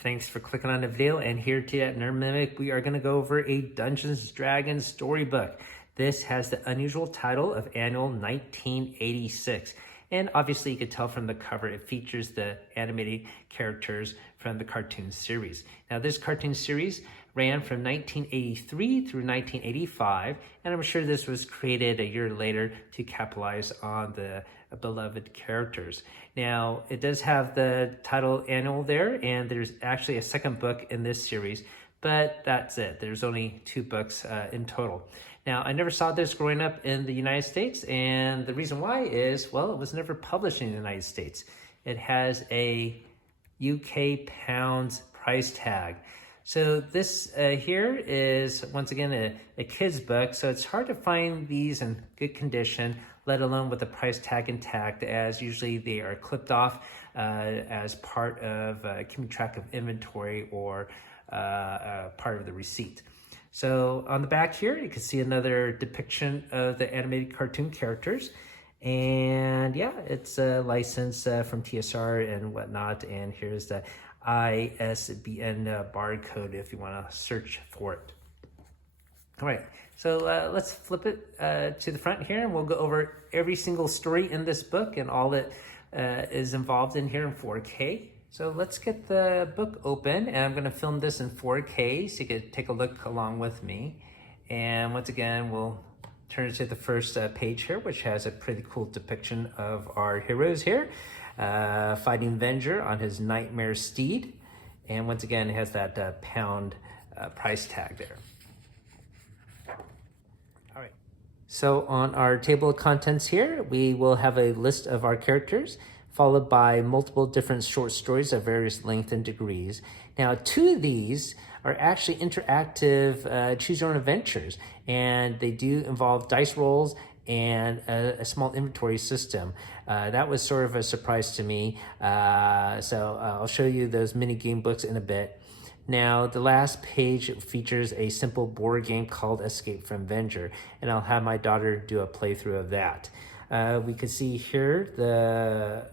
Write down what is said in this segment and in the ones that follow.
Thanks for clicking on the video, and here today at Nerd Mimic, we are going to go over a Dungeons & Dragons storybook. This has the unusual title of Annual 1986. And obviously you can tell from the cover, it features the animated characters from the cartoon series. Now this cartoon series ran from 1983 through 1985, and I'm sure this was created a year later to capitalize on the beloved characters. Now it does have the title annual there, and there's actually a second book in this series, but that's it. There's only 2 books in total. Now, I never saw this growing up in the United States, and the reason why is, well, it was never published in the United States. It has a UK pounds price tag. So this here is, once again, a kid's book, so it's hard to find these in good condition, let alone with the price tag intact, as usually they are clipped off as part of keeping track of inventory or part of the receipt. So on the back here, you can see another depiction of the animated cartoon characters. And yeah, it's a license from TSR and whatnot. And here's the ISBN barcode if you want to search for it. All right, so let's flip it to the front here, and we'll go over every single story in this book and all that is involved in here in 4K. So let's get the book open, and I'm going to film this in 4K so you can take a look along with me. And once again, we'll turn to the first page here, which has a pretty cool depiction of our heroes here, fighting Venger on his nightmare steed. And once again, it has that pound price tag there. All right. So on our table of contents here, we will have a list of our characters, followed by multiple different short stories of various length and degrees. Now, 2 of these are actually interactive choose your own adventures, and they do involve dice rolls and a small inventory system. That was sort of a surprise to me. So I'll show you those mini game books in a bit. Now, the last page features a simple board game called Escape from Venger, and I'll have my daughter do a playthrough of that. We can see here the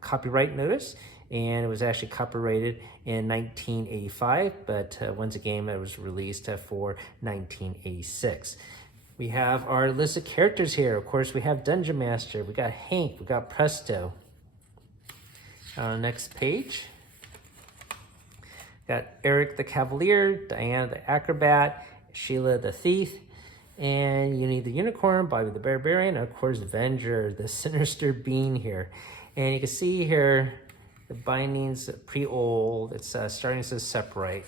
copyright notice, and it was actually copyrighted in 1985, but once again it was released for 1986. We have our list of characters here. Of course, we have Dungeon Master, we got Hank, we got Presto. Next page, got Eric the Cavalier, Diana the Acrobat, Sheila the Thief, and Uni the Unicorn, Bobby the Barbarian, and of course Venger, the sinister being here. And you can see here the bindings pretty old. It's starting to separate.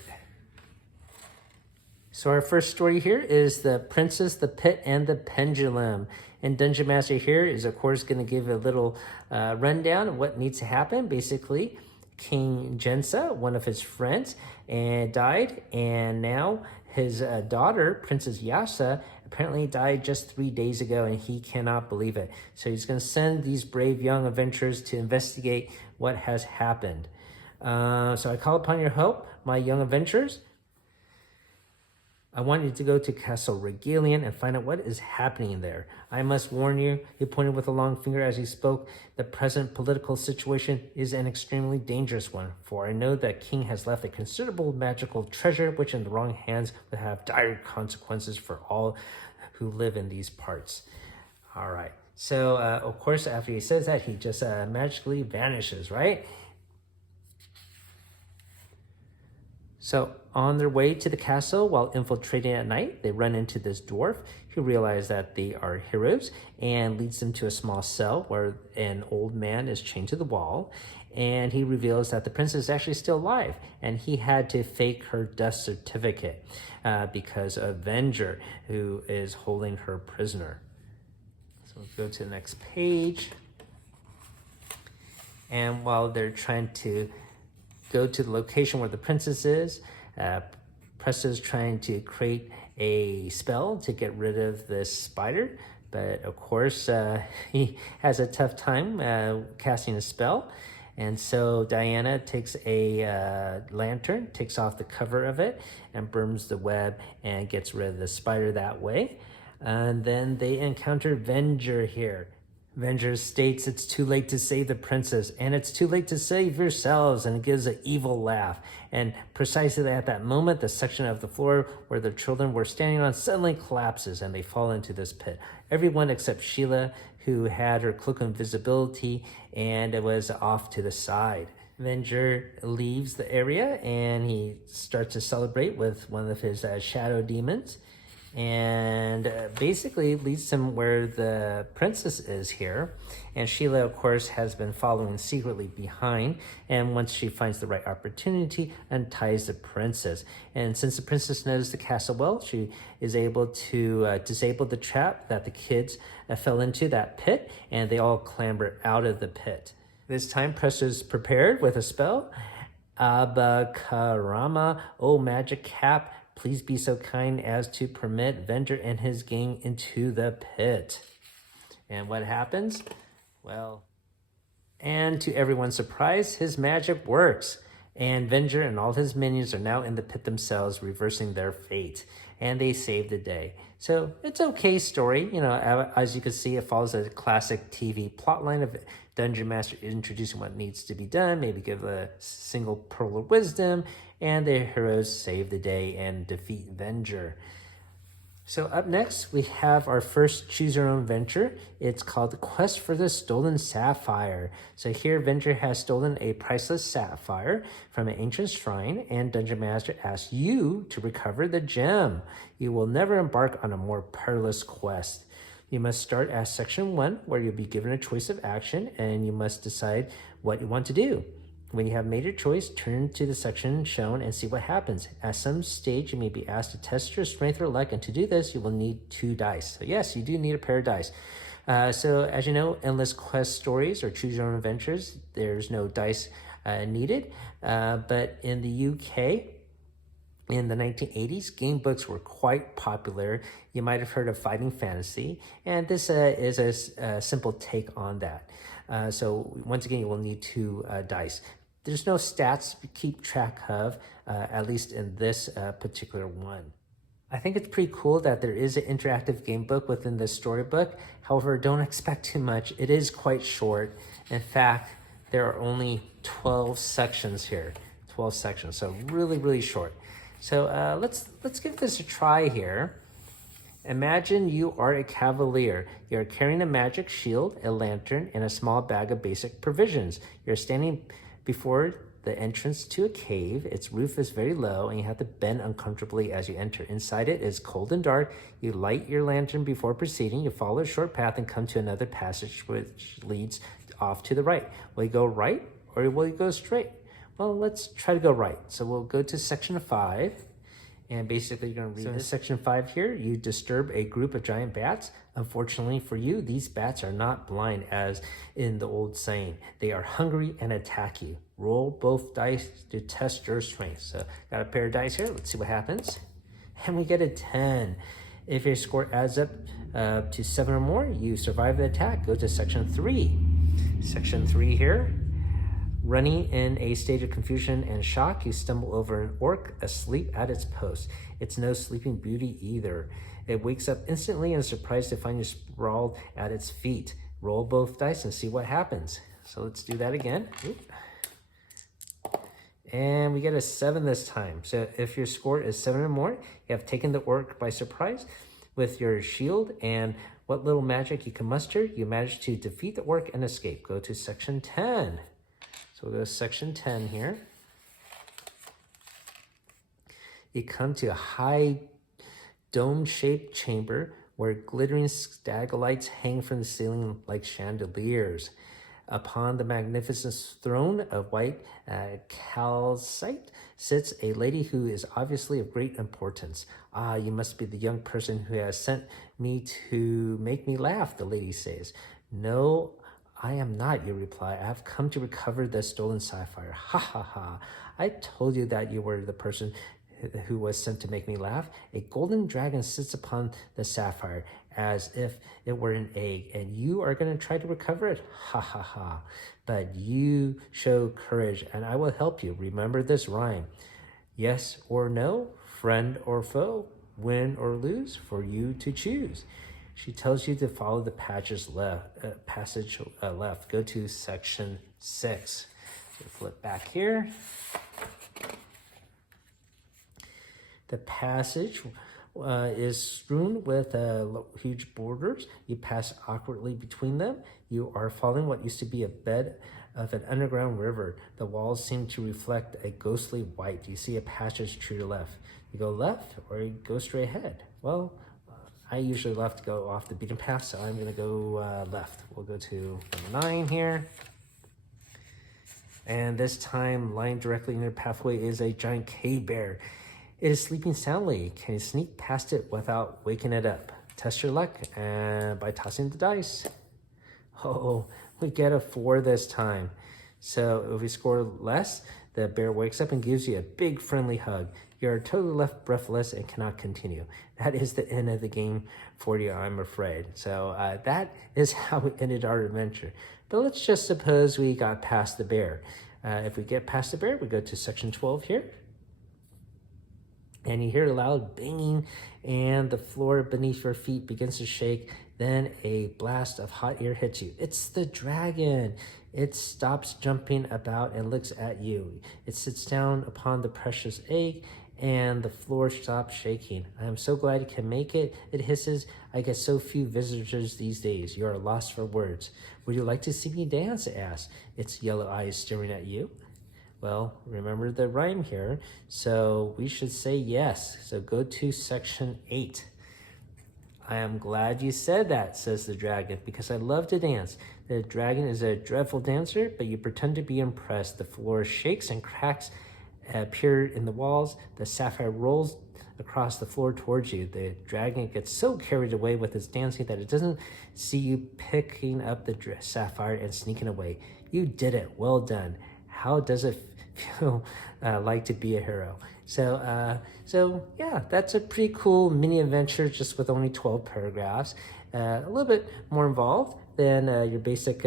So our first story here is The Princess, the Pit, and the Pendulum. And Dungeon Master here is, of course, going to give a little rundown of what needs to happen. Basically, King Jensa, one of his friends, died, and now his daughter, Princess Yasha, apparently died just 3 days ago, and he cannot believe it. So he's going to send these brave young adventurers to investigate what has happened. So I call upon your help, my young adventurers. I want you to go to Castle Regalian and find out what is happening there. I must warn you, he pointed with a long finger as he spoke, the present political situation is an extremely dangerous one, for I know that King has left a considerable magical treasure, which in the wrong hands would have dire consequences for all who live in these parts. All right. So, of course, after he says that, he just magically vanishes, right? So on their way to the castle, while infiltrating at night, they run into this dwarf who realizes that they are heroes and leads them to a small cell where an old man is chained to the wall. And he reveals that the princess is actually still alive, and he had to fake her death certificate because of Venger, who is holding her prisoner. So we'll go to the next page. And while they're trying to go to the location where the princess is, Presto's trying to create a spell to get rid of this spider, but of course he has a tough time casting a spell. And so Diana takes a lantern, takes off the cover of it, and burns the web and gets rid of the spider that way. And then they encounter Venger here. Venger states it's too late to save the princess, and it's too late to save yourselves, and it gives an evil laugh. And precisely at that moment, the section of the floor where the children were standing on suddenly collapses, and they fall into this pit. Everyone except Sheila, who had her cloak of invisibility, and it was off to the side. Venger leaves the area, and he starts to celebrate with one of his shadow demons, and basically leads him where the princess is here. And Sheila, of course, has been following secretly behind, and once she finds the right opportunity, unties the princess. And since the princess knows the castle well, she is able to disable the trap that the kids fell into, that pit, and they all clamber out of the pit. This time, Presser's prepared with a spell. Abakarama, oh magic cap, please be so kind as to permit Venger and his gang into the pit. And what happens? Well, and to everyone's surprise, his magic works. And Venger and all his minions are now in the pit themselves, reversing their fate. And they save the day. So it's okay story. You know, as you can see, it follows a classic TV plotline of Dungeon Master introducing what needs to be done, maybe give a single pearl of wisdom, and the heroes save the day and defeat Venger. So up next, we have our first choose your own adventure. It's called The Quest for the Stolen Sapphire. So here, Venger has stolen a priceless sapphire from an ancient shrine, and Dungeon Master asks you to recover the gem. You will never embark on a more perilous quest. You must start at section 1, where you'll be given a choice of action, and you must decide what you want to do. When you have made your choice, turn to the section shown and see what happens. At some stage, you may be asked to test your strength or luck, and to do this, you will need 2 dice. So yes, you do need a pair of dice. So as you know, endless quest stories or choose your own adventures, there's no dice needed. But in the UK, in the 1980s, game books were quite popular. You might have heard of Fighting Fantasy, and this is a simple take on that. So once again, you will need 2 dice. There's no stats to keep track of, at least in this particular one. I think it's pretty cool that there is an interactive game book within the storybook. However, don't expect too much. It is quite short. In fact, there are only 12 sections here. 12 sections, so really, really short. So let's give this a try here. Imagine you are a cavalier. You're carrying a magic shield, a lantern, and a small bag of basic provisions. You're standing before the entrance to a cave. Its roof is very low, and you have to bend uncomfortably as you enter. Inside it is cold and dark. You light your lantern before proceeding. You follow a short path and come to another passage which leads off to the right. Will you go right or will you go straight? Well, let's try to go right. So we'll go to section 5. And basically, you're going to read this. Section 5 here, you disturb a group of giant bats. Unfortunately for you, these bats are not blind, as in the old saying. They are hungry and attack you. Roll both dice to test your strength. So, got a pair of dice here. Let's see what happens. And we get a 10. If your score adds up to 7 or more, you survive the attack. Go to section 3. Section 3 here. Running in a state of confusion and shock, you stumble over an orc asleep at its post. It's no sleeping beauty either. It wakes up instantly and is surprised to find you sprawled at its feet. Roll both dice and see what happens. So let's do that again. And we get a 7 this time. So if your score is 7 or more, you have taken the orc by surprise with your shield and what little magic you can muster. You manage to defeat the orc and escape. Go to section 10. So we'll go to section 10 here. You come to a high dome-shaped chamber where glittering stalagmites hang from the ceiling like chandeliers. Upon the magnificent throne of white calcite sits a lady who is obviously of great importance. Ah, you must be the young person who has sent me to make me laugh, the lady says. No, I am not, you reply. I have come to recover the stolen sapphire. Ha ha ha. I told you that you were the person who was sent to make me laugh. A golden dragon sits upon the sapphire as if it were an egg, and you are going to try to recover it? Ha ha ha. But you show courage, and I will help you. Remember this rhyme. Yes or no, friend or foe, win or lose, for you to choose. She tells you to follow the passage left. Go to section 6. So flip back here. The passage is strewn with huge borders. You pass awkwardly between them. You are following what used to be a bed of an underground river. The walls seem to reflect a ghostly white. You see a passage to your left. You go left or you go straight ahead. Well, I usually love to go off the beaten path, so I'm going to go left. We'll go to number 9 here. And this time, lying directly in your pathway is a giant cave bear. It is sleeping soundly. Can you sneak past it without waking it up? Test your luck by tossing the dice. Oh, we get a 4 this time. So if we score less, the bear wakes up and gives you a big friendly hug. You're totally left breathless and cannot continue. That is the end of the game for you, I'm afraid. So that is how we ended our adventure. But let's just suppose we got past the bear. If we get past the bear, we go to section 12 here. And you hear a loud banging and the floor beneath your feet begins to shake. Then a blast of hot air hits you. It's the dragon. It stops jumping about and looks at you. It sits down upon the precious egg and the floor stops shaking. I am so glad you can make it. It hisses. I get so few visitors these days. You are lost for words. Would you like to see me dance? It asks. Its yellow eyes staring at you. Well, remember the rhyme here, so we should say yes. So go to section 8. I am glad you said that, says the dragon, because I love to dance. The dragon is a dreadful dancer, but you pretend to be impressed. The floor shakes and cracks appear in the walls. The sapphire rolls across the floor towards you. The dragon gets so carried away with its dancing that it doesn't see you picking up the sapphire and sneaking away. You did it. Well done. How does it feel like to be a hero? So yeah, that's a pretty cool mini adventure just with only 12 paragraphs. A little bit more involved than your basic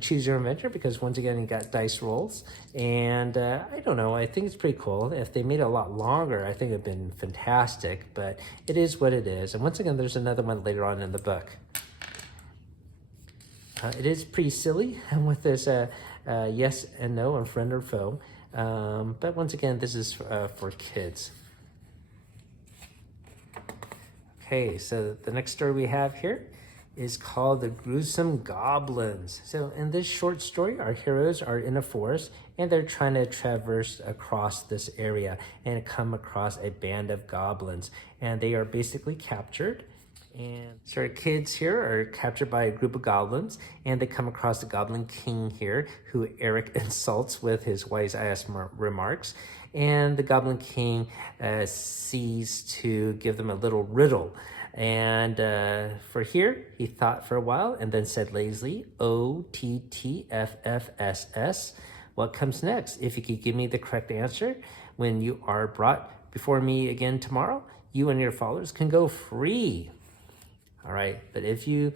choose your adventure, because once again, you got dice rolls. And I don't know, I think it's pretty cool. If they made it a lot longer, I think it'd been fantastic, but it is what it is. And once again, there's another one later on in the book. It is pretty silly with this yes and no and friend or foe. But once again, this is for kids. Okay, so the next story we have here is called The Gruesome Goblins. So in this short story, our heroes are in a forest and they're trying to traverse across this area and come across a band of goblins. And they are basically captured. And so our kids here are captured by a group of goblins, and they come across the Goblin King here, who Eric insults with his wise-ass remarks. And the Goblin King sees to give them a little riddle. And for here, he thought for a while and then said lazily, OTTFFSS. What comes next? If you could give me the correct answer when you are brought before me again tomorrow, you and your followers can go free. All right, but if you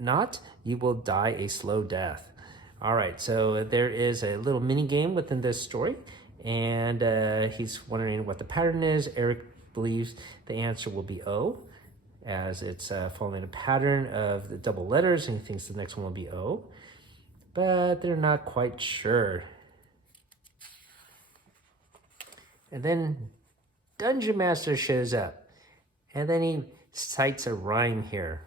not, you will die a slow death. All right, so there is a little mini game within this story, and he's wondering what the pattern is. Eric believes the answer will be O, as it's following a pattern of the double letters, and he thinks the next one will be O, but they're not quite sure. And then Dungeon Master shows up. And then he cites a rhyme here.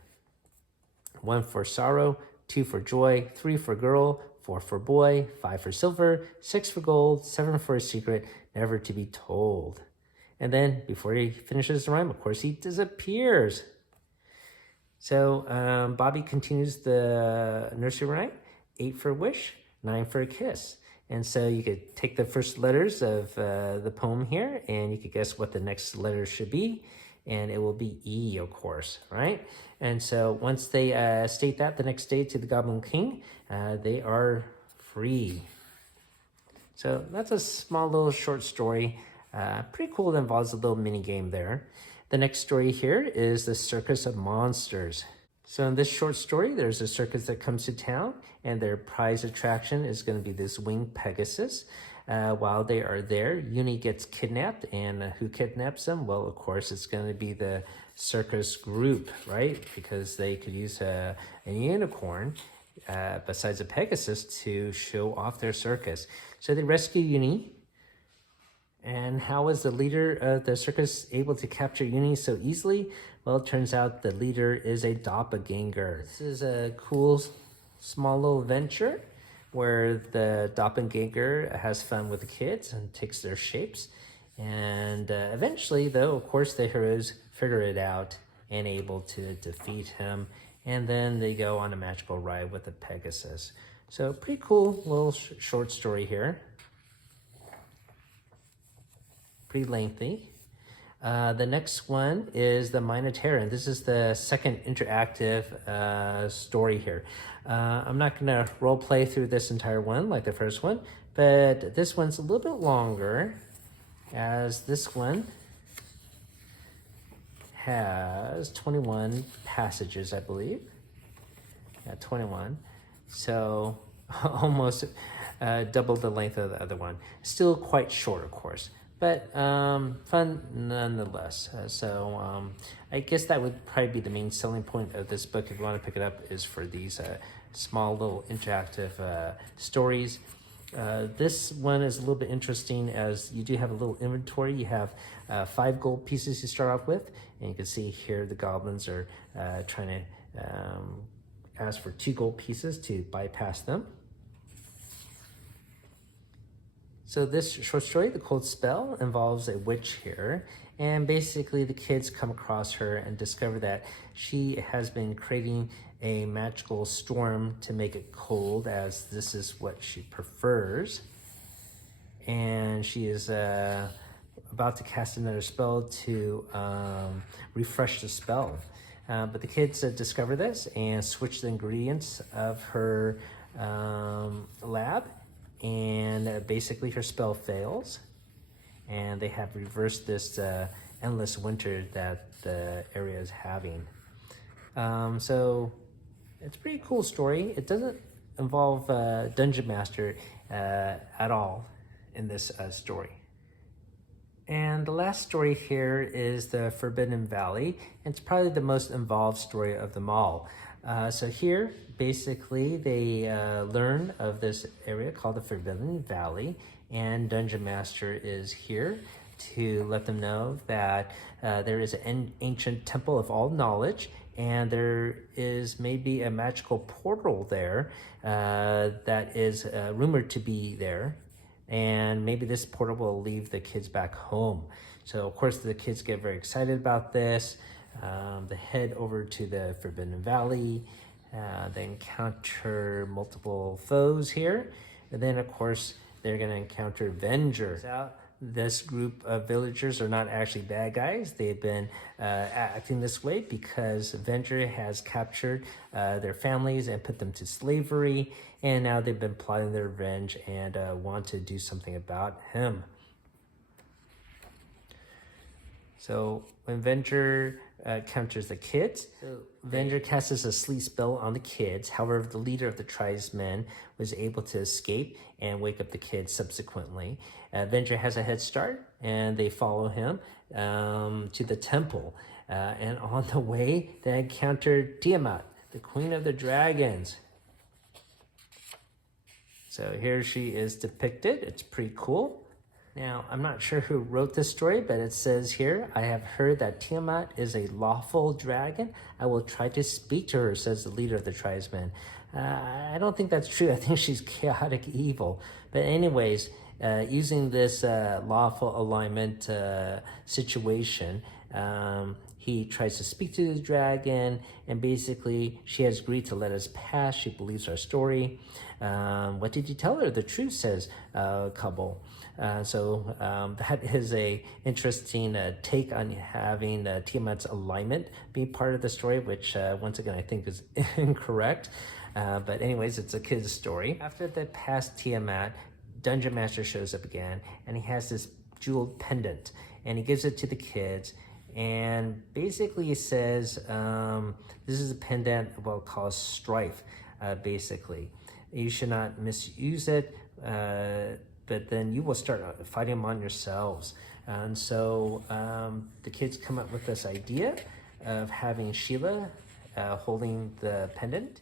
1 for sorrow, 2 for joy, 3 for girl, 4 for boy, 5 for silver, 6 for gold, 7 for a secret, never to be told. And then before he finishes the rhyme, of course, he disappears. So Bobby continues the nursery rhyme. 8 for wish, 9 for a kiss. And so you could take the first letters of the poem here, and you could guess what the next letters should be. And it will be E, of course, right? And so once they state that the next day to the Goblin King, they are free. So that's a small little short story. Pretty cool. It involves a little mini game there. The next story here is The Circus of Monsters. So in this short story, there's a circus that comes to town, and their prize attraction is going to be this winged Pegasus. While they are there, Uni gets kidnapped, and who kidnaps them? Well, of course, it's going to be the circus group, right? Because they could use a unicorn besides a Pegasus to show off their circus. So they rescue Uni. And how was the leader of the circus able to capture Uni so easily? Well, it turns out the leader is a doppelganger. This is a cool, small little adventure where the doppelganger has fun with the kids and takes their shapes. And eventually, though, of course, the heroes figure it out and able to defeat him. And then they go on a magical ride with the Pegasus. So pretty cool little short story here. Pretty lengthy. The next one is the Minotaur, and this is the second interactive story here. I'm not going to role play through this entire one like the first one, but this one's a little bit longer, as this one has 21 passages, I believe. Yeah, 21. So almost double the length of the other one. Still quite short, of course, but fun nonetheless. I guess that would probably be the main selling point of this book if you want to pick it up, is for these small little interactive stories. This one is a little bit interesting, as you do have a little inventory. You have 5 gold pieces you start off with, and you can see here the goblins are trying to ask for 2 gold pieces to bypass them. So this short story, The Cold Spell, involves a witch here, and basically the kids come across her and discover that she has been creating a magical storm to make it cold, as this is what she prefers. And she is about to cast another spell to refresh the spell. But the kids discover this and switch the ingredients of her lab, and basically her spell fails, and they have reversed this endless winter that the area is having. So it's a pretty cool story. It doesn't involve Dungeon Master at all in this story. And the last story here is the Forbidden Valley. It's probably the most involved story of them all. So here, basically, they learn of this area called the Forbidden Valley, and Dungeon Master is here to let them know that there is an ancient temple of all knowledge, and there is maybe a magical portal there that is rumored to be there, and maybe this portal will leave the kids back home. So, of course, the kids get very excited about this. They head over to the Forbidden Valley. They encounter multiple foes here. And then, of course, they're going to encounter Venger. This group of villagers are not actually bad guys. They've been acting this way because Venger has captured their families and put them to slavery. And now they've been plotting their revenge and want to do something about him. So when Venger counters the kids, Venger casts a sleep spell on the kids. However, the leader of the tribesmen was able to escape and wake up the kids subsequently. Venger has a head start, and they follow him to the temple. And on the way, they encounter Tiamat, the queen of the dragons. So here she is depicted. It's pretty cool. Now, I'm not sure who wrote this story, but it says here, I have heard that Tiamat is a lawful dragon. I will try to speak to her, says the leader of the tribesmen. I don't think that's true. I think she's chaotic evil. But anyways, using this lawful alignment situation, he tries to speak to the dragon, and basically she has agreed to let us pass. She believes our story. What did you tell her? The truth, says Kabul. So that is a interesting take on having Tiamat's alignment be part of the story, which once again I think is incorrect. But anyways, it's a kid's story. After they pass Tiamat, Dungeon Master shows up again, and he has this jeweled pendant, and he gives it to the kids. And basically it says, this is a pendant what calls strife, basically. You should not misuse it, but then you will start fighting among yourselves. And so the kids come up with this idea of having Sheila holding the pendant.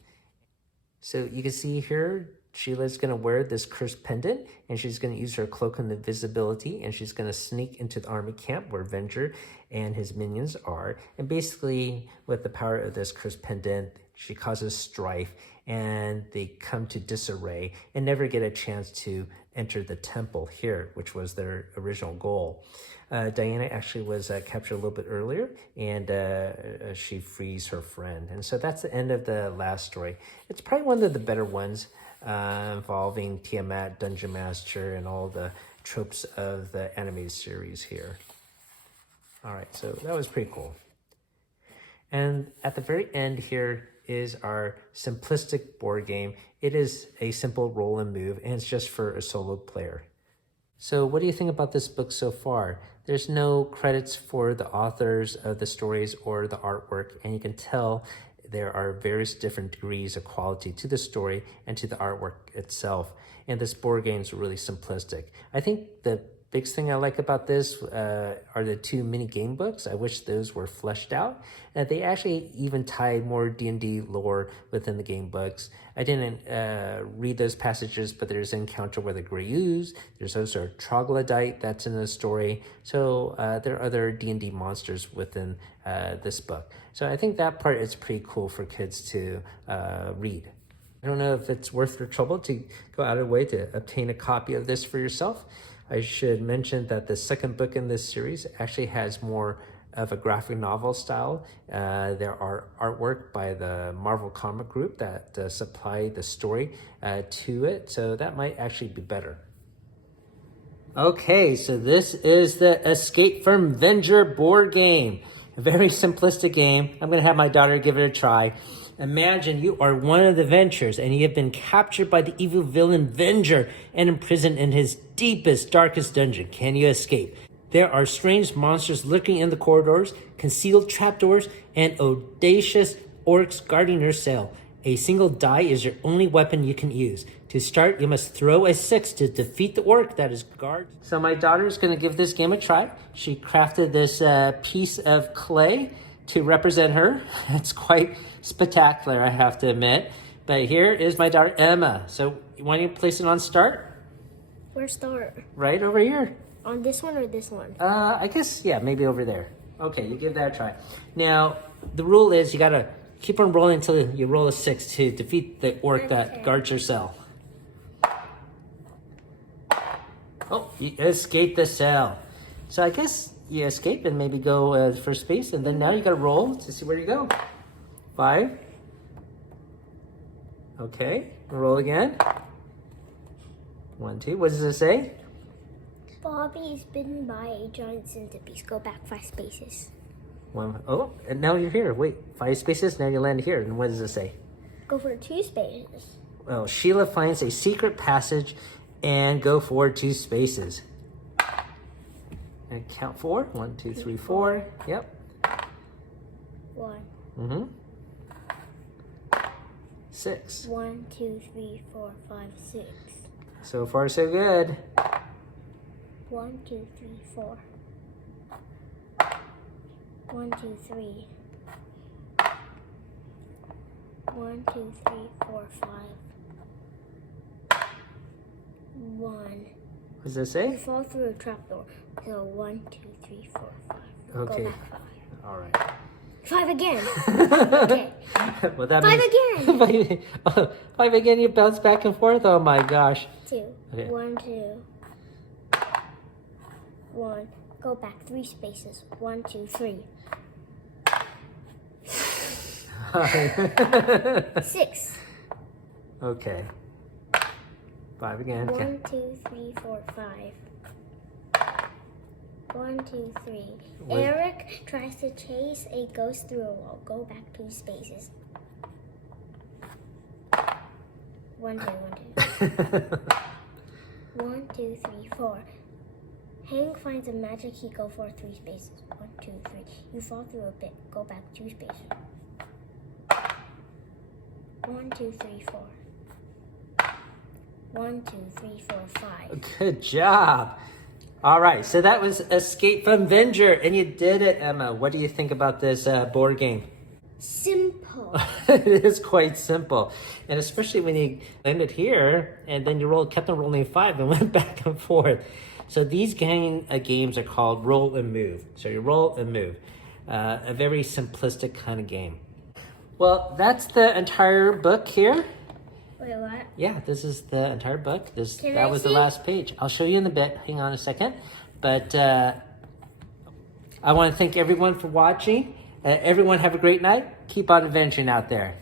So you can see here, Sheila's going to wear this cursed pendant, and she's going to use her cloak of invisibility, and she's going to sneak into the army camp where Venger and his minions are. And basically, with the power of this cursed pendant, she causes strife, and they come to disarray and never get a chance to enter the temple here, which was their original goal. Diana actually was captured a little bit earlier, and she frees her friend. And so that's the end of the last story. It's probably one of the better ones, involving Tiamat, Dungeon Master, and all the tropes of the animated series here. All right, so that was pretty cool. And at the very end here is our simplistic board game. It is a simple roll and move, and it's just for a solo player. So what do you think about this book so far? There's no credits for the authors of the stories or the artwork, and you can tell there are various different degrees of quality to the story and to the artwork itself. And this board game is really simplistic. I think the biggest thing I like about this are the 2 mini game books. I wish those were fleshed out. And they actually even tie more D&D lore within the game books. I didn't read those passages, but there's an encounter with a Greyooze. There's also a troglodyte that's in the story. So there are other D&D monsters within this book. So I think that part is pretty cool for kids to read. I don't know if it's worth your trouble to go out of the way to obtain a copy of this for yourself. I should mention that the second book in this series actually has more of a graphic novel style. There are artwork by the Marvel comic group that supply the story to it, so that might actually be better. Okay, so this is the Escape from Venger board game. A very simplistic game. I'm going to have my daughter give it a try. Imagine you are one of the Vengers and you have been captured by the evil villain Venger and imprisoned in his deepest, darkest dungeon. Can you escape? There are strange monsters lurking in the corridors, concealed trapdoors, and audacious orcs guarding your cell. A single die is your only weapon you can use. To start, you must throw a 6 to defeat the orc that is guarded. So my daughter is going to give this game a try. She crafted this piece of clay to represent her. It's quite spectacular, I have to admit. But here is my daughter, Emma. So why don't you place it on start? Where start? Right over here. On this one or this one? I guess, yeah, maybe over there. Okay, you give that a try. Now, the rule is you got to keep on rolling until you roll a 6 to defeat the orc that guards your cell. Oh, you escaped the cell. So I guess you escape and maybe go first space, and then now you got to roll to see where you go. 5. Okay, roll again. 1, 2. What does it say? Bobby is bitten by a giant centipede. Go back 5 spaces. 1. Oh, and now you're here. Wait, 5 spaces. Now you land here. And what does it say? Go for 2 spaces. Well, Sheila finds a secret passage and go for 2 spaces. And count 4. 1, 2, 3, 4. Yep. 1. Mm-hmm. 6. 1, 2, 3, 4, 5, 6. So far, so good. 1, 2, 3, 4. 1, 2, 3. 1, 2, 3, 4, 5. 1. What does that say? You fall through a trapdoor. So 1, 2, 3, 4, 5. Okay. Go back 5. All right. 5 again. Okay. Well, that 5 means... again. 5 again, you bounce back and forth? Oh my gosh. 2. Okay. 1, 2. 1. Go back 3 spaces. 1, 2, 3. 6. Okay. 5 again. 1, 2, 3, 4, 5. 1, 2, 3. What? Eric tries to chase a ghost through a wall. Go back 2 spaces. 1, 2, 1, 2. 1, 2, 3, 4. Hank finds a magic key. Go for 3 spaces. 1, 2, 3. You fall through a bit. Go back 2 spaces. 1, 2, 3, 4. 1, 2, 3, 4, 5. Good job. All right, so that was Escape from Venger, and you did it, Emma. What do you think about this board game? Simple. It is quite simple, and especially when you landed here and then you kept on rolling 5 and went back and forth. So these games are called roll and move. So you roll and move, a very simplistic kind of game. Well, that's the entire book here. Wait, what? Yeah, this is the entire book. That was see? the last page. I'll show you in a bit. Hang on a second. But I want to thank everyone for watching. Everyone have a great night. Keep on adventuring out there.